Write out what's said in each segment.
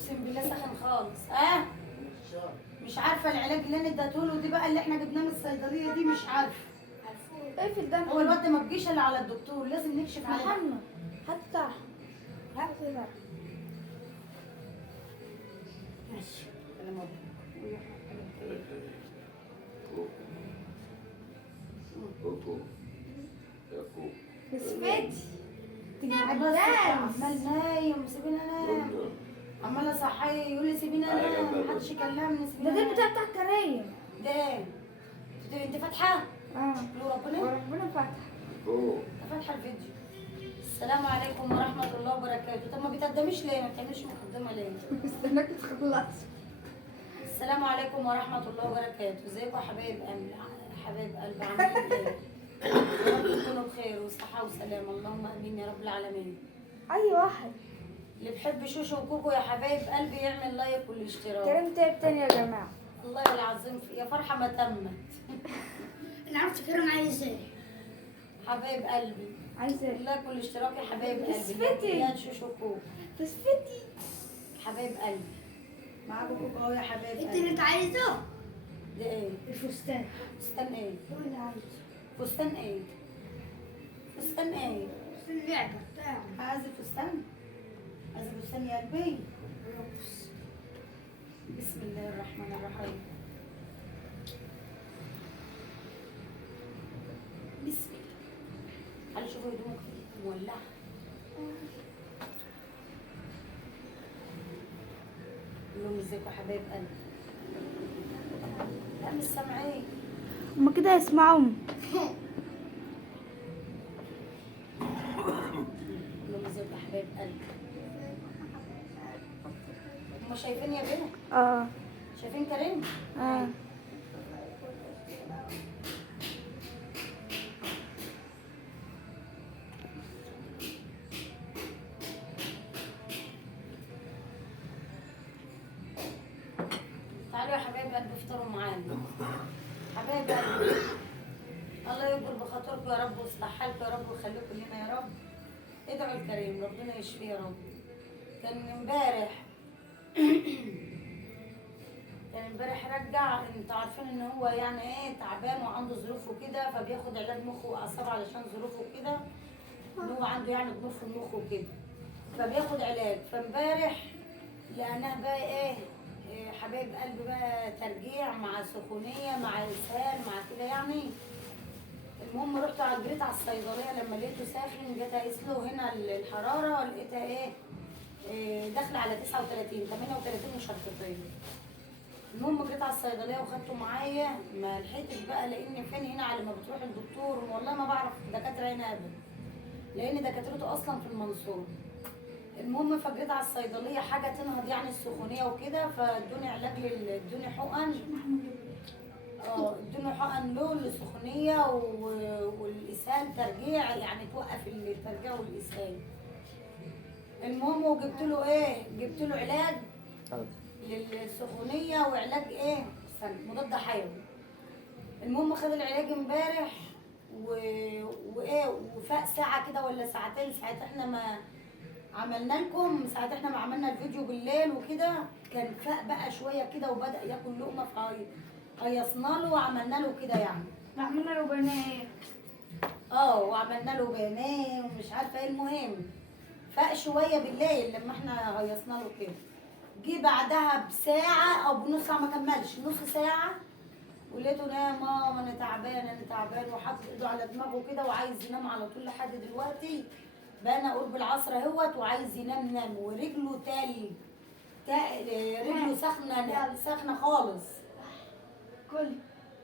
اقسم بالله سخن خالص. مش عارفه العلاج اللي انا اديته له دي بقى اللي احنا جبناه من الصيدليه دي، مش عارفه. ايه في الدم؟ هو الواد ده ما بيجيش الا على الدكتور، لازم نكشف عليه. محمد حتى طرح. هات طرح. ماشي. سلام عليكم. بسمتي عمال نايم، سيبيني انام. عمال اصحيه يقول لي سيبيني انام، محدش يكلمني، ده سيبيني دي انام. بتاع كريم. ده ايه؟ انت فاتحه؟ اه قولوا ربنا. وربنا فتح. فاتحه الفيديو. السلام عليكم ورحمه الله وبركاته. طب ما بتقدميش ليه؟ ما بتعمليش مقدمه ليه؟ استناك تخلص. السلام عليكم ورحمه الله وبركاته. ازيكم يا حبايب قلبي؟ حبايب قلبي عاملين ايه؟ يا رب تكونوا بخير وصحه وسلامه، اللهم امين يا رب العالمين. اي واحد. اللي بحب شوشو وكوكو يا حبايب قلبي يعمل لايك والاشتراك. كريم تعب تاني يا جماعه. الله العظيم يا فرحه ما تمت. انا عرفت كريم عايز ايه. حبايب قلبي عايزه ايه؟ اللايك والاشتراك يا حبايب قلبي. بسفتي. يا شوشو كوكو بسمتي. حبايب قلبي. معاكم كوكو اهو يا حبايب انت قلبي. اللي انت عايزه. ده ايه؟ الفستان. فستان ايه؟ هو اللي عايزه. فستان ايه؟ فستان ايه؟ في اللعبه بتاعه. عايز فستان؟ عايز فستان يا قلبي؟ بسم الله الرحمن الرحيم. بسم الله. تعالوا شوفوا هدومك مولعة. قول لهم ازيكم يا حبايب قلبي. لا مش سامعين. هما كده يسمعوهم. قول لهم ازيكم يا حبايب قلبي. هما شايفين يا بنت؟ اه شايفين كريم؟ اه. تعالوا يا حبايب قلبي افطروا معانا. حبايب قلبي الله يكبر بخاطركم يا رب ويصلح حالكم يا رب ويخليكم لنا يا رب. ادعوا الكريم ربنا يشفيه يا رب. كان امبارح رجع. انتوا عارفين ان هو يعني ايه تعبان وعنده ظروف وكده، فبياخد علاج مخ واعصاب علشان ظروفه وكده، ان هو عنده يعني ضمور في المخ وكده، فبياخد علاج. فامبارح لقيناه بقى إيه حبايب قلبي بقى ترجيع مع سخونيه مع اسهال مع كده يعني. المهم رحت جريت على الصيدليه لما لقيته ساخن، جيت اقيس له هنا الحراره لقيتها داخله على 39 38 وشرطتين. المهم جيت على الصيدليه وخدته معايا، ما لحقتش بقى لان فين هنا على ما بتروح الدكتور، والله ما بعرف دكاتره هنا ابدا لان دكاترته اصلا في المنصوره. المهم فجيت على الصيدليه حاجه تنهض يعني السخونيه وكده، فادوني علاج ادوني حقن. ادوني حقن له للسخونيه والاسهال ترجيع يعني توقف الترجيع والاسهال. المهم وجبت له جبت له علاج للسخونيه وعلاج مضاد حيوي. المهم خد العلاج امبارح وفاق ساعه كده ولا ساعتين، ساعات احنا ما عملنا لكم، ساعات احنا ما عملنا الفيديو بالليل وكده، كان فاق بقى شويه كده وبدا ياكل لقمه، فهيصنا له وعملنا له كده يعني. عملنا له بنات. وعملنا له بانيه ومش عارفه ايه. المهم فاق شويه بالليل لما احنا هيصنا له كده. جه بعدها بساعه او بنص ساعه، ما كملش نص ساعه، ولقيته نام. ماما انا تعبان انا تعبان، وحاطط ايده على دماغه كده وعايز ينام على طول لحد دلوقتي. بقى قرب العصر اهوت وعايز ينام ورجله تلج، رجله سخنه خالص.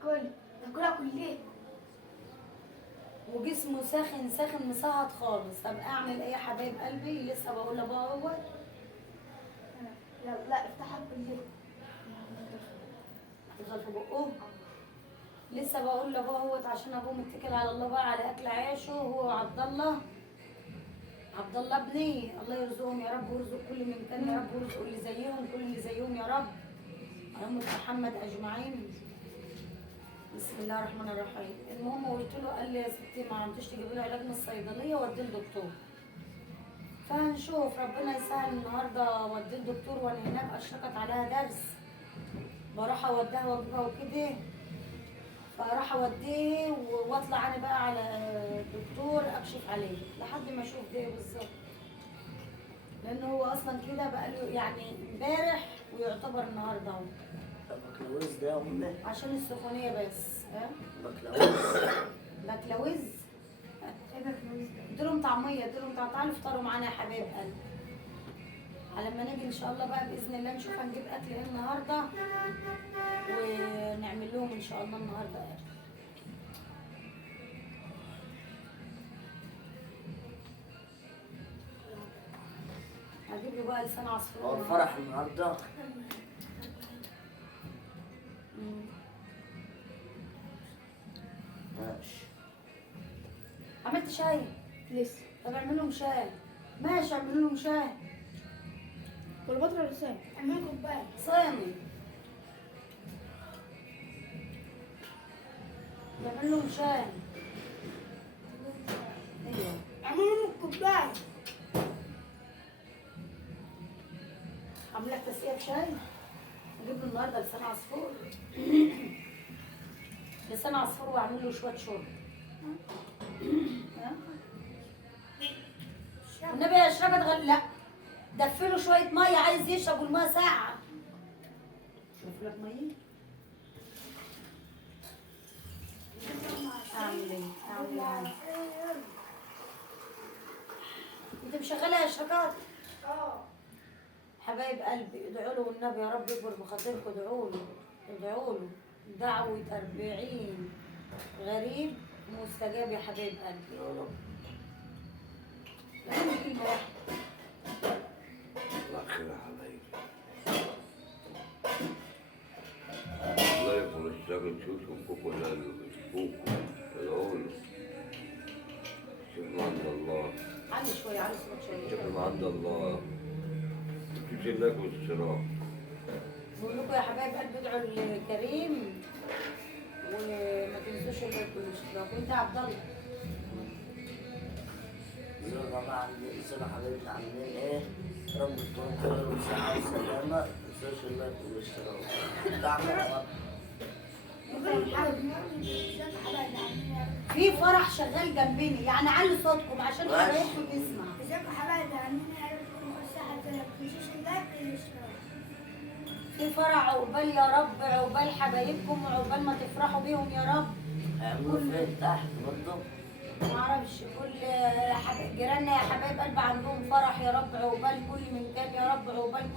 كل تاكلها كليه. وجسمه ساخن مسهط خالص. طب اعمل ايه يا حبايب قلبي؟ لسه بقول لابوه اهوت. لا افتحها كليه. تفضل في بقه. لسه بقول لابوه اهوت عشان ابوه متكل على الله بقى على اكل عيشه هو وعبد الله. عبد الله ابني الله يرزقهم يا رب ويرزق كل من كان يا رب، ويرزق اللي زيهم كل اللي زيهم يا رب، أمة محمد أجمعين. بسم الله الرحمن الرحيم. المهم قلت له، قال لي يا ستي ما عملتش تجيبي له علاج من الصيدلية وديه الدكتور. فهنشوف ربنا يسهل. النهارده وديت الدكتور وانا هناك اشرقت عليها درس، بروح اوديها واجيبها وكده، فراح اوديه واطلع انا بقى على الدكتور اكشف عليه لحد ما اشوف ده بالظبط، لان هو اصلا كده بقى له يعني امبارح ويعتبر النهارده اهو، بكالوريوس ده يا أمي؟ عشان السخونيه بس. ها بكالوريوس. بكلاوز. ايه بكالوريوس ده؟ قلت لهم طعميه، قلت لهم تعالوا افطروا معانا يا حبايب قلبي، على ما نيجي ان شاء الله بقى باذن الله نشوف هنجيب اكل ايه النهارده ونعمل لهم ان شاء الله النهارده اكل. هجيب له بقى لسان عصفور. هو الفرح النهارده؟ مم. ماشي. عملت شاي؟ لسه. طب اعمل لهم شاي. ماشي اعمل لهم شاي. كليوباترا ولا لسان؟ اعمل كوبايه. صيامي. اعمل لهم شاي. ايوه. اعمل لهم كوبايه. اعمل لك تسقيه بشاي. اجيب له النهارده لسان عصفور. لسان عصفور واعمل له شويه شرب. ها؟ النبي يا اشربت لا دفله شويه ميه، عايز يشرب والميه ساقعه. شوف لك ميه. اعمل ايه؟ اعمل ايه؟ انت مشغله يا اشرقات؟ اه. حبايب قلبي ادعوا له والنبي يا رب يكبر بخاطركم، ادعوا له ادعوا له. دعوة 40 غريب مستجاب يا حبايب قلبي. يا رب. لازم كلمة واحدة. الله خير يا حبايبي. الله يكون اشتغل شوفكم ولا يشوفوكم يقولوا شوف من عند الله، علي شوية، علي صوتك شوف شوية. من عند الله، مفيش لك والصراط. بقول لكم يا حبايب قلبي ادعوا الكريم وما تنسوش اللايك والاشتراك. وانت يا عبد الله؟ ازيكم يا جماعة عاملين ازيكم يا حبايبنا عاملين ايه؟ رب تكونوا بخير وصحة وسلامة، متنسوش اللايك والاشتراك. دعم يا رب. في فرح شغال جنبنا، يعني علوا صوتكم عشان حبايبكم نسمع. ازيكم يا حبايبي عاملين ايه؟ يا رب تكونوا بصحة وسلامة. ما تنسوش اللايك والاشتراك. في فرح عقبال يا رب، عقبال حبايبكم وعقبال ما تفرحوا بيهم يا رب. هيعملوا فين تحت برضه؟ معرفش كل جيراننا يا حبايب قلب عندهم فرح يا رب، عقبال كل من كان يا رب، عقبال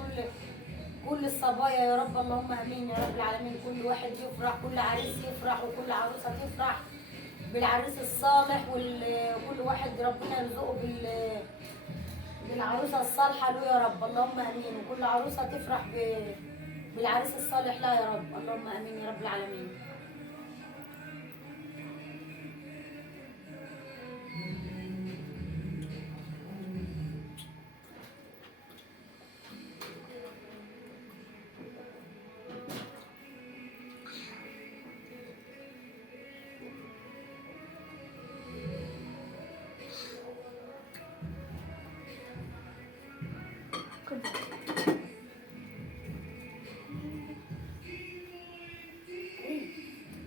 كل الصبايا يا رب. اللهم امين يا رب العالمين. كل واحد يفرح، كل عريس يفرح وكل عروسه تفرح بالعريس الصالح، وكل واحد ربنا يرزقه بالعروسه الصالحه له يا رب. اللهم امين. وكل عروسه تفرح بالعريس الصالح لا يا رب. اللهم امين يا رب العالمين.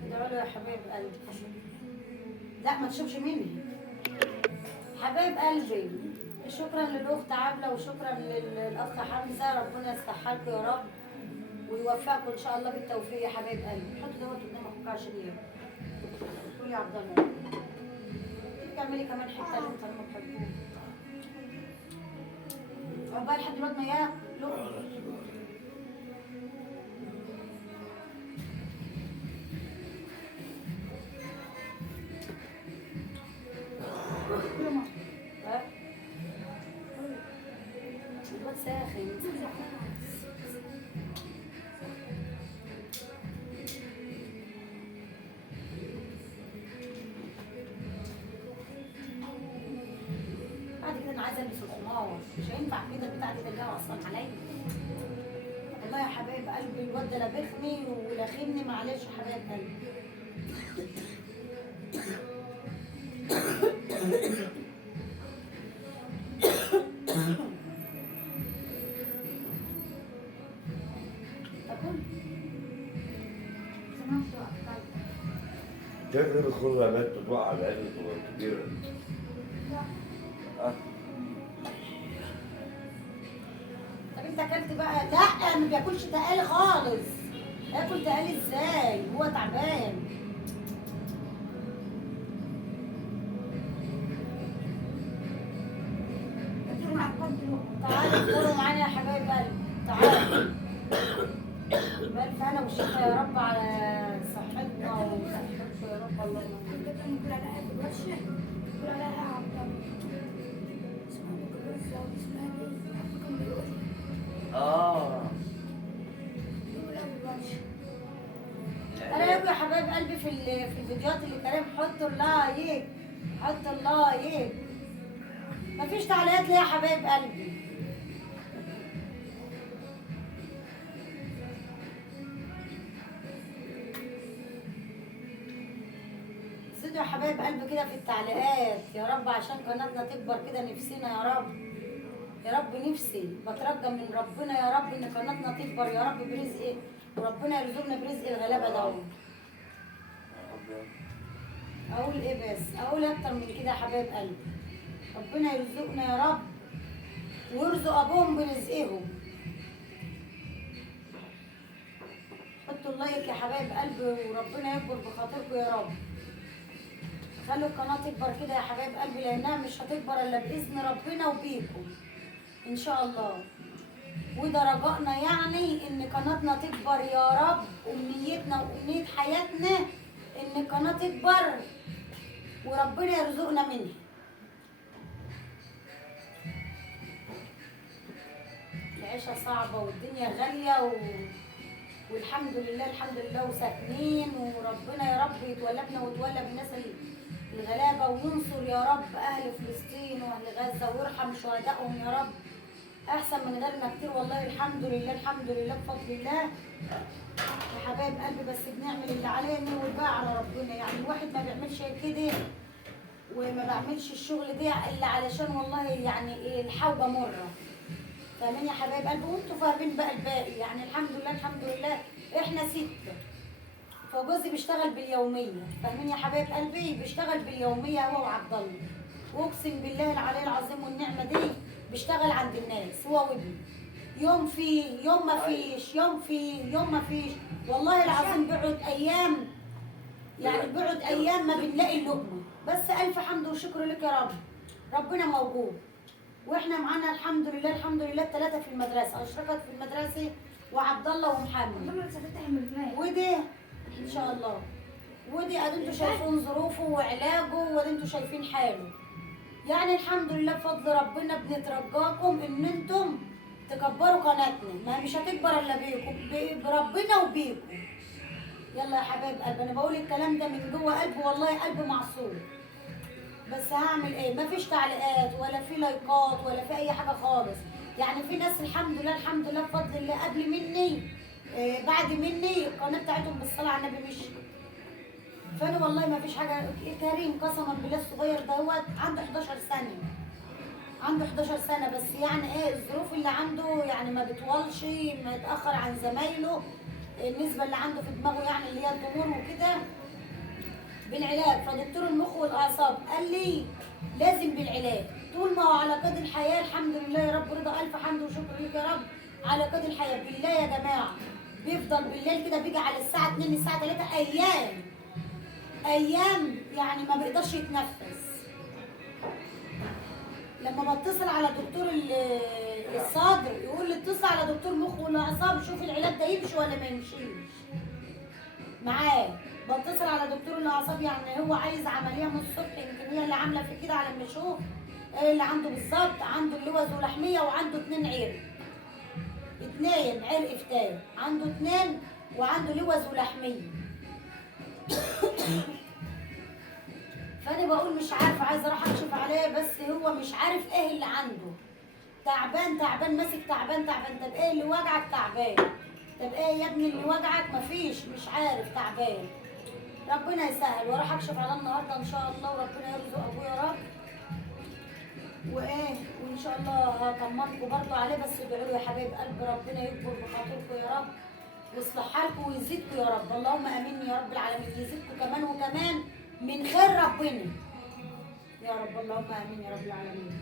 ادعوا له يا حبايب قلبي. لا ما تشوفش مني حبايب قلبي. شكرا للاخت عبله وشكرا للاخ حمزه. ربنا يصلح لكم يا رب ويوفقكم ان شاء الله بالتوفيق يا حبايب قلبي. حط دوت قدام اخوك عشان قول يا عبد الله تعملي كمان حته اللي انت ما بتحبوه عقبال لحد دلوقتي ما ياكل. ها؟ الواد ساخن. بعد كده انا عايزه البس الخمار، مش هينفع كده البتاع دي ترجعوا اصلا عليا. والله يا حبايب قلبي الواد ده لابخني ولخمني، معلش يا حبايب قلبي. تقدر كل بنات تروح على العين تبقى كبيرة. طب انت اكلت بقى؟ لا ما بياكلش تقال خالص. ياكل تقال ازاي؟ هو تعبان. تعالوا افطروا معانا يا حبايب قلبي، تعالوا. بألف هنا والشفا يا رب على صحتنا وصحتكم يا رب. اللهم اه انا يا حبايب قلبي في في الفيديوهات اللي كريم حطوا اللايك، حطوا اللايك. مفيش تعليقات ليه يا حبايب قلبي؟ زيدوا يا حبايب قلبي كده في التعليقات يا رب عشان قناتنا تكبر كده، نفسنا يا رب. يا رب نفسي بترجى من ربنا يا رب ان قناتنا تكبر يا رب برزق، وربنا يرزقنا برزق الغلابه ده. اقول ايه بس؟ اقول اكتر من كده يا حبايب قلبي؟ ربنا يرزقنا يا رب ويرزق ابوهم برزقهم. حطوا اللايك يا حبايب قلبي وربنا يكبر بخاطركم يا رب. خلوا القناه تكبر كده يا حبايب قلبي، لانها مش هتكبر الا باذن ربنا وبيكم ان شاء الله. وده رجائنا يعني ان قناتنا تكبر يا رب. امنيتنا وامنيه حياتنا ان القناه تكبر وربنا يرزقنا منها. العيشه صعبه والدنيا غاليه والحمد لله الحمد لله وساكنين، وربنا يا رب يتولبنا ويتولى بالناس الغلابه، وينصر يا رب اهل فلسطين واهل غزه ويرحم شهدائهم يا رب. احسن من غيرنا كتير والله. الحمد لله الحمد لله بفضل الله يا حبايب قلبي. بس بنعمل اللي علينا والباقي على ربنا. يعني الواحد ما بيعملش كده وما بعملش الشغل ده الا علشان والله يعني ايه الحوجه مره. فاهمين يا حبايب قلبي؟ وانتوا فاهمين بقى الباقي. يعني الحمد لله الحمد لله احنا 6، فجوزي بيشتغل باليوميه. فاهمين يا حبايب قلبي؟ بيشتغل باليوميه هو وعبد الله. واقسم بالله العلي العظيم والنعمه دي بيشتغل عند الناس هو وابني. يوم فيه يوم ما فيش، يوم فيه يوم ما فيش. والله العظيم بيقعد ايام، يعني بيقعد ايام ما بنلاقي اللقمه. بس الف حمد وشكر لك يا رب. ربنا موجود واحنا معانا الحمد لله الحمد لله. الثلاثه في المدرسه، اشركت في المدرسه وعبد الله ومحمد. ودي ان شاء الله ودي ادي انتوا شايفين ظروفه وعلاجه وادي انتوا شايفين حاله. يعني الحمد لله بفضل ربنا. بنترجاكم ان انتم تكبروا قناتنا، ما مش هتكبر الا بيكم، بربنا وبيكم. يلا يا حبايب قلبي، انا بقول الكلام ده من جوه قلبي والله، قلبي معصور. بس هعمل ايه؟ مفيش تعليقات ولا في لايكات ولا في اي حاجه خالص. يعني في ناس الحمد لله الحمد لله بفضل الله قبل مني بعد مني القناه بتاعتهم بالصلاه على النبي مش. فانا والله ما فيش حاجه. كريم قسما بالله الصغير دوت عنده 11 سنه، عنده 11 سنه. بس يعني ايه الظروف اللي عنده يعني ما بتطولش، ما يتاخر عن زمايله. النسبه اللي عنده في دماغه يعني اللي هي الضمور وكده بالعلاج. فدكتور المخ والاعصاب قال لي لازم بالعلاج. طول ما هو على قيد الحياه الحمد لله يا رب. رضا الف حمد وشكر لك يا رب على قيد الحياه. بالله يا جماعه بيفضل بالليل كده بيجي على الساعه 2 الساعه 3 ايام يعني ما بيقدرش يتنفس. لما بتصل على دكتور الصدر يقول لي اتصل على دكتور مخ والاعصاب شوف العلاج ده يمشي ولا ما يمشيش معاه. بتصل على دكتور الاعصاب يعني هو عايز عمليه من الصبح، يمكن هي اللي عامله في كده على ما اشوف ايه اللي عنده بالظبط. عنده اللوز ولحميه وعنده 2 عرق، 2 عرق فتاة، عنده 2 وعنده لوز ولحميه. فانا بقول مش عارفه، عايزه اروح اكشف عليه بس هو مش عارف ايه اللي عنده. تعبان تعبان ماسك تعبان تعبان. طب ايه اللي وجعك؟ تعبان. طب ايه يا ابني اللي وجعك؟ مفيش، مش عارف، تعبان. ربنا يسهل واروح اكشف عليه النهارده ان شاء الله وربنا يرزق ابويا يا رب. وايه وان شاء الله هطمنكم برضه عليه. بس ادعوا له يا حبايب قلب ربنا يكبر بخاطركم يا رب ويصلح حالكم ويزيدكم يا رب، اللهم امين يا رب العالمين، يزيدكم كمان وكمان من خير ربنا يا رب، اللهم امين يا رب العالمين.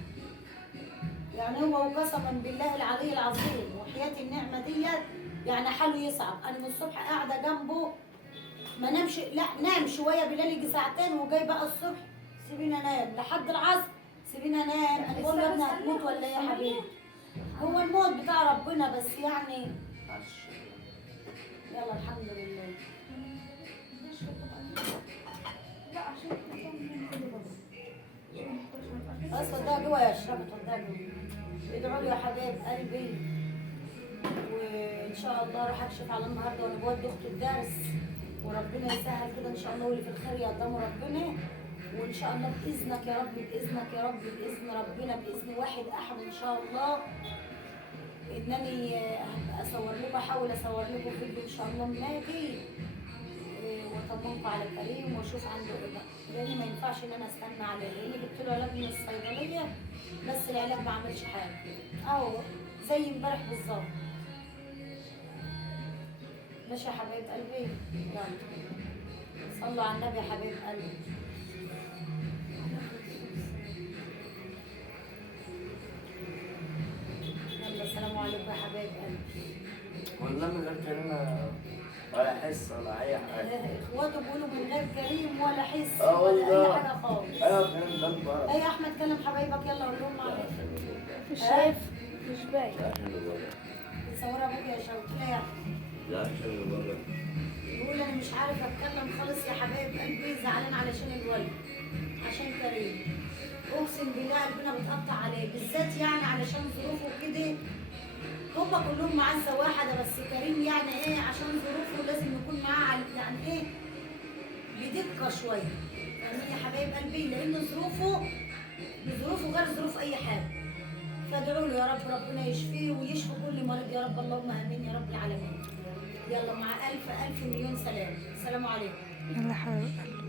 يعني هو وقسما بالله العلي العظيم وحياة النعمة ديت يعني حاله يصعب. انا من الصبح قاعده جنبه ما نامش، لا نام شويه بالليل يجي ساعتين وجاي بقى الصبح سيبينا نام لحد العصر، سيبينا نام. انا بقول له يا ابني هتموت ولا ايه يا حبيبي؟ هو الموت بتاع ربنا بس يعني. يلا الحمد لله. لا عشان بس وديها جوه يا شباب، وديها جوه. ادعوا لي يا حبايب قلبي، وان شاء الله راح اكشف على النهارده وانا بودي اختي الدرس، وربنا يسهل كده ان شاء الله، واللي في الخير يقدمه ربنا، وان شاء الله باذنك يا رب، باذنك يا رب، باذن ربنا، باذن واحد احد ان شاء الله، انني اصور لكم، احاول اصور لكم فيديو ان شاء الله لما اجي واطمنكم على كريم واشوف عنده ايه بقى، لان ما ينفعش ان انا استنى عليه، لان جبت له علاج من الصيدليه بس العلاج ما عملش حاجه اهو زي امبارح بالظبط. ماشي يا حبايب قلبي، يلا صلوا على النبي يا حبايب قلبي. يلا السلام عليكم يا حبايب قلبي. والله من غير كلمة ولا حس ولا أي حاجة. اخواته بيقولوا من غير كريم ولا حس اه ولا اي والله. حاجه خالص. أيوة كلام قلب بقى. اي يا احمد كلم حبايبك يلا قول لهم معلش. مش شايف مش باين. تصورها ابوك يا شوقي يا يقول انا مش عارف اتكلم خالص يا حبايب قلبي، زعلان علشان الولد عشان كريم، اقسم بالله قلبنا بتقطع عليه بالذات يعني علشان ظروفه كده، هما كلهم معزه واحده بس كريم يعني ايه عشان ظروفه لازم يكون معاه يعني ايه بدقه شويه، فاهمين يا حبايب قلبي، لان ظروفه غير ظروف اي حاجه. فادعوا له يا رب ربنا يشفيه ويشفي كل مريض يا رب، اللهم امين يا رب العالمين. يلا مع الف الف مليون سلام، السلام عليكم. يلا حبيبي.